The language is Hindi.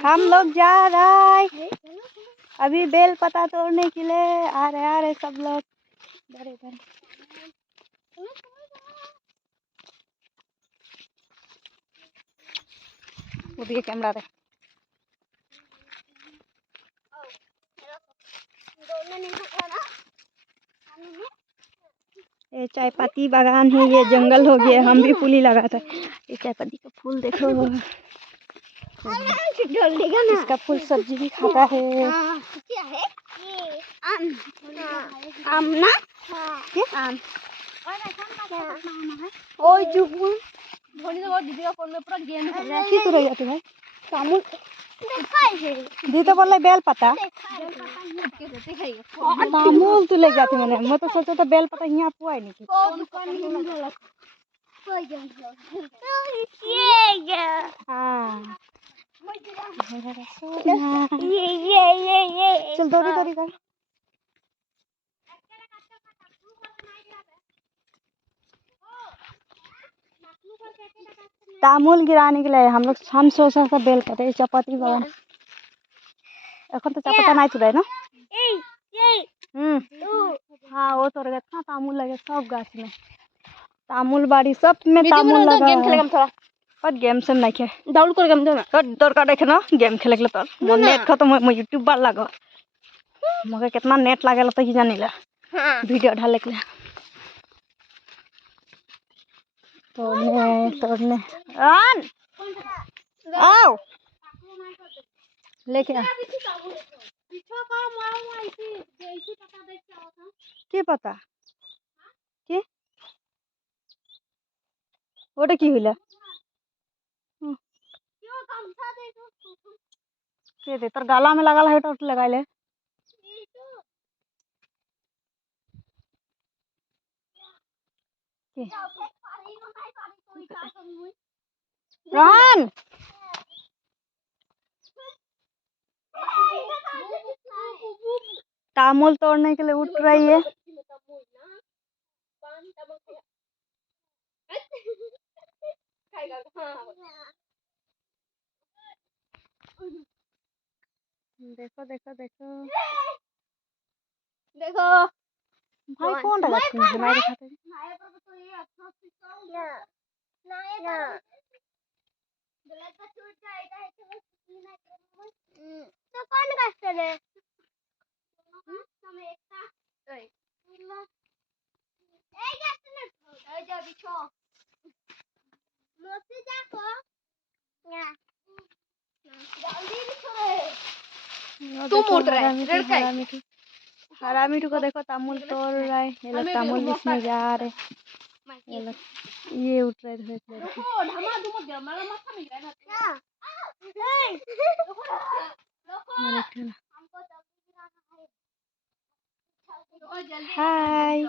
हम लोग जा रहा है अभी बेल पता तोड़ने के लिए। आ रहे सब लोग इधर इधर। वो कैमरा दे। ये चाय पत्ती बागान है, ये जंगल हो गया। हम भी फूल ही लगा था। ये चाय पत्ती का फूल देखो, इसका फूल सब्जी भी खाता है। आम ना आम ओए जुगुन धोनी तो दीदी का फोन में पूरा गेम खेल रहा है। की कर जाते भाई तामुल दी तो बोल बेल पता तामुल तू ले जाती। मैंने मैं तो सोचा था बेल पता यहाँ पुआ नहीं की। हाँ चल दौड़ी दौड़ी कर। तामुल गिराने के लिए हम सोचा था बेल पता चपाती बागान। এখন তো চাপাতা নাই চুড়াই না। हाँ वो तो लगे था तामुल लगे सब गाछ में तामुल बाड़ी सब में तामुल लगा। गेम खेलेगा थोड़ा पर गेम से नहीं खे डाउनलोड कर गेम दो ना कर दौड़ का देखे ना गेम खेले के तो मोर नेट खत्म मैं यूट्यूब पर लगा मगर कितना नेट लागेला तो ही जानिला वीडियो डाले के तोड़ने आन आओ लेके आ। কি পাতা কি ওটা কি হইলা के दे तोर गाला में लगाला है तो लगाइले रान तामुल तोड़ने के लिए उठ रही है। देखो देखो देखो देखो भाई कौन लगा तुम्हारे खाते तो कौन करते रे हम एकता ए कैसे जा बिछो मोसे जाको या जल्दी बिछो रे तू मोड़ रहा है। हरा मिठू को देखो तामुल तोड़ रहा है। ये लोग तामुल इसमें जा रहे ये लोग ये उठ रहे थे हाय